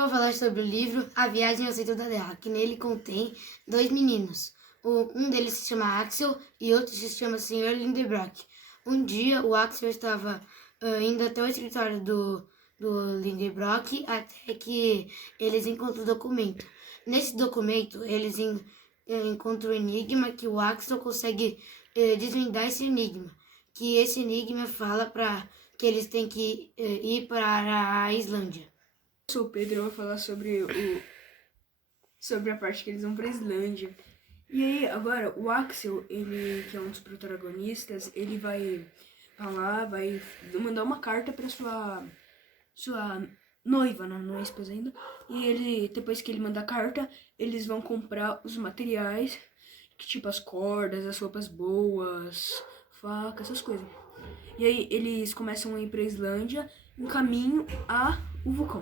eu vou falar sobre o livro A Viagem ao Centro da Terra, que nele contém dois meninos. Um deles se chama Axel e outro se chama Sr. Lindenbrock. Um dia o Axel estava indo até o escritório do Lindenbrock até que eles encontram o documento. Nesse documento eles encontram o enigma que o Axel consegue desvendar esse enigma. Que esse enigma fala para que eles têm que ir para a Islândia. Eu sou o Pedro, eu vou falar sobre a parte que eles vão pra Islândia. E aí, agora, o Axel, ele, que é um dos protagonistas, ele vai falar, vai mandar uma carta pra sua noiva, não é esposa ainda. E ele, depois que ele manda a carta, eles vão comprar os materiais, que tipo as cordas, as roupas boas, faca, essas coisas. E aí, eles começam a ir pra Islândia, em caminho ao vulcão.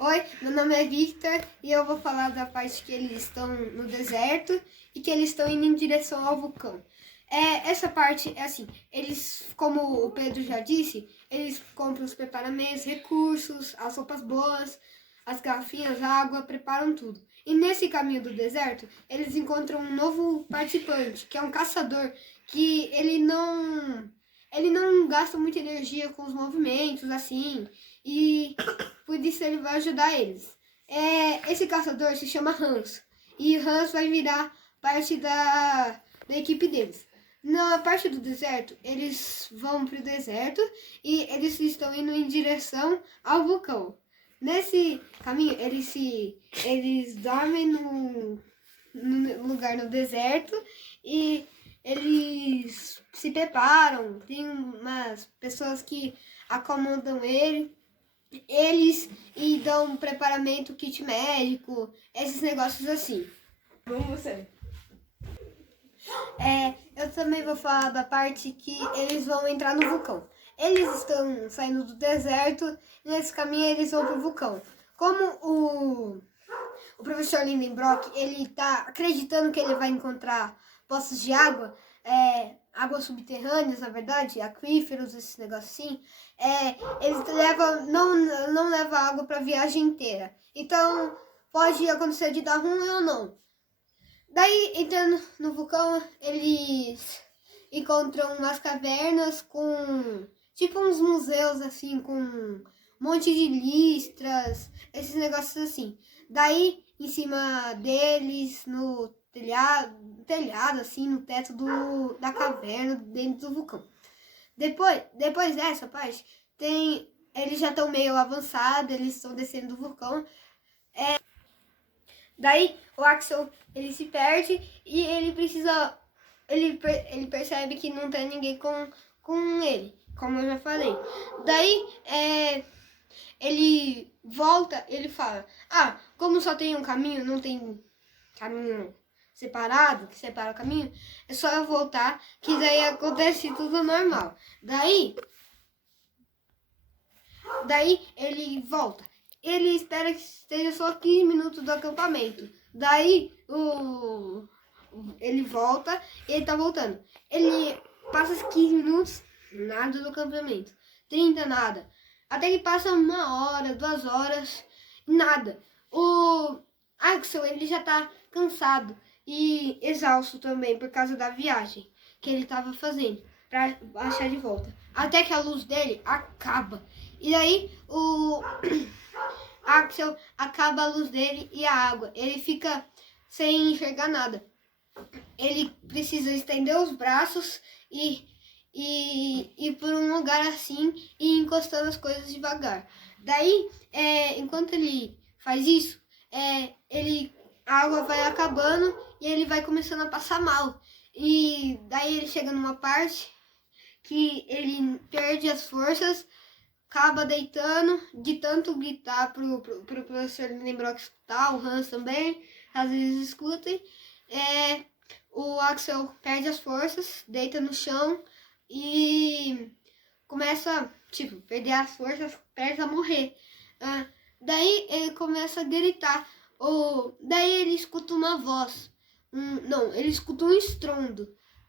Oi, meu nome é Victor e eu vou falar da parte que eles estão no deserto e que eles estão indo em direção ao vulcão. Essa parte é assim, eles, como o Pedro já disse, eles compram os preparamentos, recursos, as roupas boas, as garrafinhas, água, preparam tudo. E nesse caminho do deserto, eles encontram um novo participante, que é um caçador, que ele não gasta muita energia com os movimentos, assim, e por isso ele vai ajudar eles. Esse caçador se chama Hans, e Hans vai virar parte da equipe deles. Na parte do deserto, eles vão para o deserto e eles estão indo em direção ao vulcão. Nesse caminho, eles dormem num lugar no deserto e eles se preparam. Tem umas pessoas que acomodam eles e dão preparamento, kit médico, esses negócios assim. Vamos você. Eu também vou falar da parte que eles vão entrar no vulcão. Eles estão saindo do deserto e nesse caminho eles vão pro vulcão. Como o professor Lindenbrock, ele tá acreditando que ele vai encontrar poços de água, águas subterrâneas, na verdade, aquíferos, esses negócios assim, eles não levam água para a viagem inteira. Então, pode acontecer de dar ruim ou não. Daí, entrando no vulcão, eles encontram umas cavernas com, tipo uns museus, assim, com um monte de listras, esses negócios assim. Daí, em cima deles, no telhado assim, no teto da caverna, dentro do vulcão. Depois dessa parte, eles já estão meio avançados, eles estão descendo do vulcão. Daí o Axel, ele se perde e ele percebe que não tem ninguém com ele, como eu já falei. Daí ele volta, ele fala, como só tem um caminho, não tem caminho separado, que separa o caminho, é só eu voltar, que daí acontece tudo normal. Daí ele volta. Ele espera que esteja só 15 minutos do acampamento. Daí ele volta e ele tá voltando. Ele passa os 15 minutos, nada do acampamento. 30, nada. Até que passa 1 hora, 2 horas, nada. O Axel, ele já tá cansado e exausto também por causa da viagem que ele tava fazendo pra achar de volta. Até que a luz dele acaba. E aí o Axel acaba a luz dele e a água. Ele fica sem enxergar nada. Ele precisa estender os braços e ir por um lugar assim e encostando as coisas devagar. Daí, enquanto ele faz isso, a água vai acabando e ele vai começando a passar mal. E daí ele chega numa parte que ele perde as forças, acaba deitando, de tanto gritar pro professor Lindenbrock escutar, o Hans também, às vezes escutem. O Axel perde as forças, deita no chão e começa, perder as forças, perde a morrer. Daí ele começa a gritar, daí ele escuta uma voz, ele escuta um estrondo.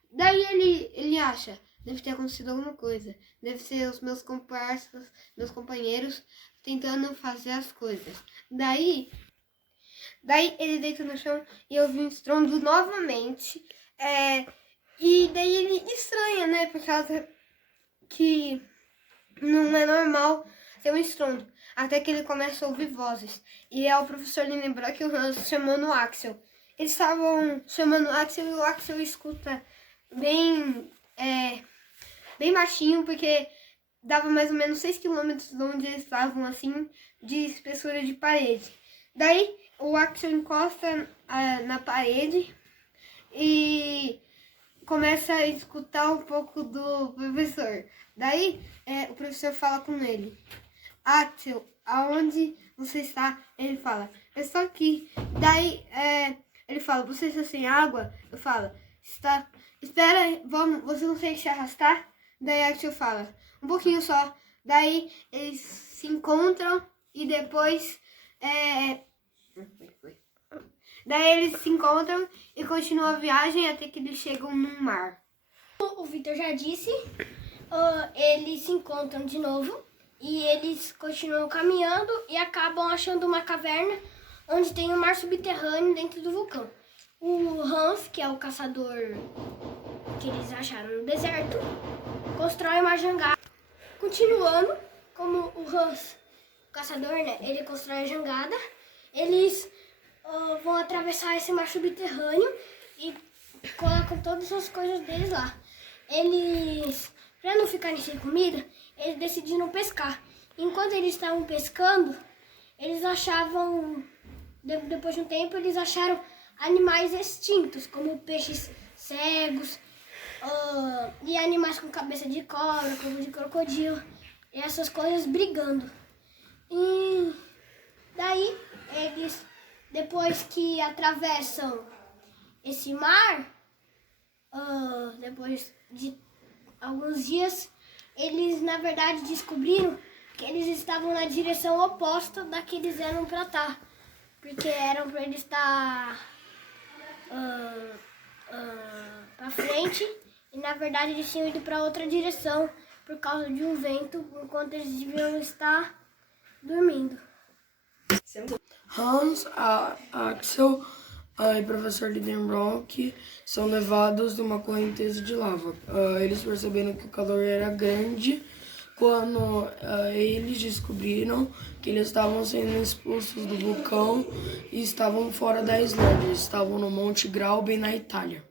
Daí ele acha, deve ter acontecido alguma coisa. Deve ser os meus comparsas, meus companheiros, tentando fazer as coisas. Daí ele deita no chão e ouve um estrondo novamente. E daí ele estranha, né? Por causa que não é normal ter um estrondo. Até que ele começa a ouvir vozes. E é o professor Lindenbrock e o Hans chamando o Axel. Eles estavam chamando o Axel e o Axel escuta bem baixinho, porque dava mais ou menos 6 km de onde eles estavam, assim, de espessura de parede. Daí o Axel encosta na parede e começa a escutar um pouco do professor. Daí o professor fala com ele: Axel, aonde você está? Ele fala: eu estou aqui. Daí ele fala: você está sem água? Eu falo: está. Espera, vamos, você consegue se arrastar? Daí Axel fala: um pouquinho só. Daí eles se encontram e depois daí eles se encontram e continuam a viagem até que eles chegam num mar. O Victor já disse, eles se encontram de novo e eles continuam caminhando e acabam achando uma caverna onde tem um mar subterrâneo dentro do vulcão. O Hans, que é o caçador que eles acharam no deserto, constrói uma jangada. Continuando, como o Hans, o caçador, né, ele constrói a jangada, eles vão atravessar esse mar subterrâneo e colocam todas as coisas deles lá. Eles, para não ficarem sem comida, eles decidiram pescar. Enquanto eles estavam pescando, eles achavam, depois de um tempo, eles acharam animais extintos, como peixes cegos, e animais com cabeça de cobra, como de crocodilo, e essas coisas brigando. E daí, eles, depois que atravessam esse mar, depois de alguns dias, eles na verdade descobriram que eles estavam na direção oposta da que eles eram para estar, porque eram para eles estar para frente e na verdade eles tinham ido para outra direção por causa de um vento, enquanto eles deviam estar dormindo. Hans, Axel e professor Lidenbrock são levados numa correnteza de lava. Eles perceberam que o calor era grande quando eles descobriram que eles estavam sendo expulsos do vulcão e estavam fora da Islândia. Eles estavam no Monte Grauben, na Itália.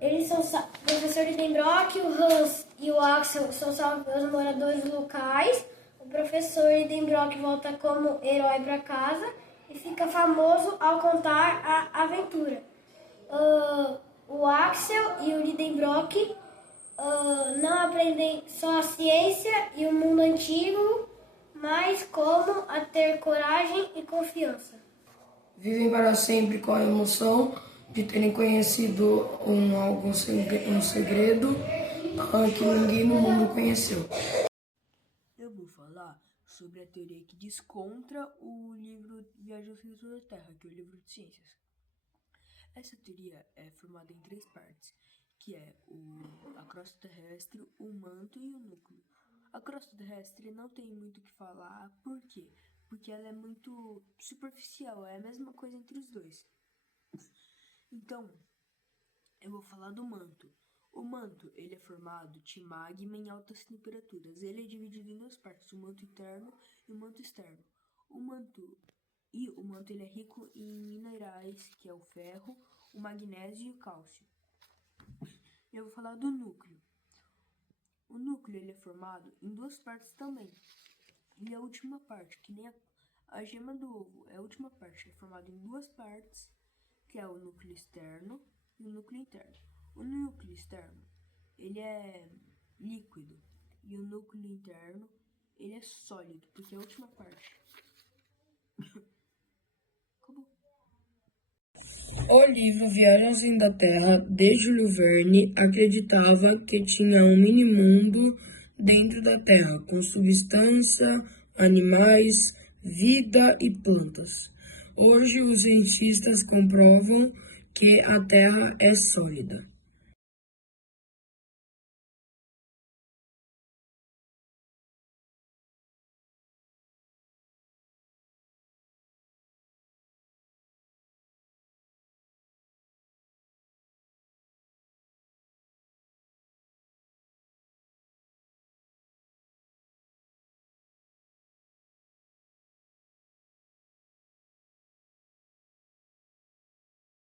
Eles são o professor Lidenbrock, o Hans e o Axel são salvos pelos moradores locais. O professor Lidenbrock volta como herói para casa e fica famoso ao contar a aventura. O Axel e o Lidenbrock não aprendem só a ciência e o mundo antigo, mas como a ter coragem e confiança. Vivem para sempre com a emoção de terem conhecido um segredo que ninguém no mundo conheceu. Eu vou falar sobre a teoria que diz contra o livro Viagem ao Centro da Terra, que é o livro de ciências. Essa teoria é formada em 3 partes, que é a crosta terrestre, o manto e o núcleo. A crosta terrestre não tem muito o que falar, por quê? Porque ela é muito superficial, é a mesma coisa entre os dois. Então, eu vou falar do manto. O manto, ele é formado de magma em altas temperaturas. Ele é dividido em 2 partes, o manto interno e o manto externo. O manto ele é rico em minerais, que é o ferro, o magnésio e o cálcio. Eu vou falar do núcleo. O núcleo, ele é formado em 2 partes também. E a última parte, que nem a gema do ovo, é a última parte, é formado em 2 partes, que é o núcleo externo e o núcleo interno. O núcleo externo, ele é líquido, e o núcleo interno, ele é sólido, porque é a última parte. Acabou. O livro Viagem ao Centro da Terra, de Júlio Verne, acreditava que tinha um mini-mundo dentro da Terra, com substância, animais, vida e plantas. Hoje, os cientistas comprovam que a Terra é sólida.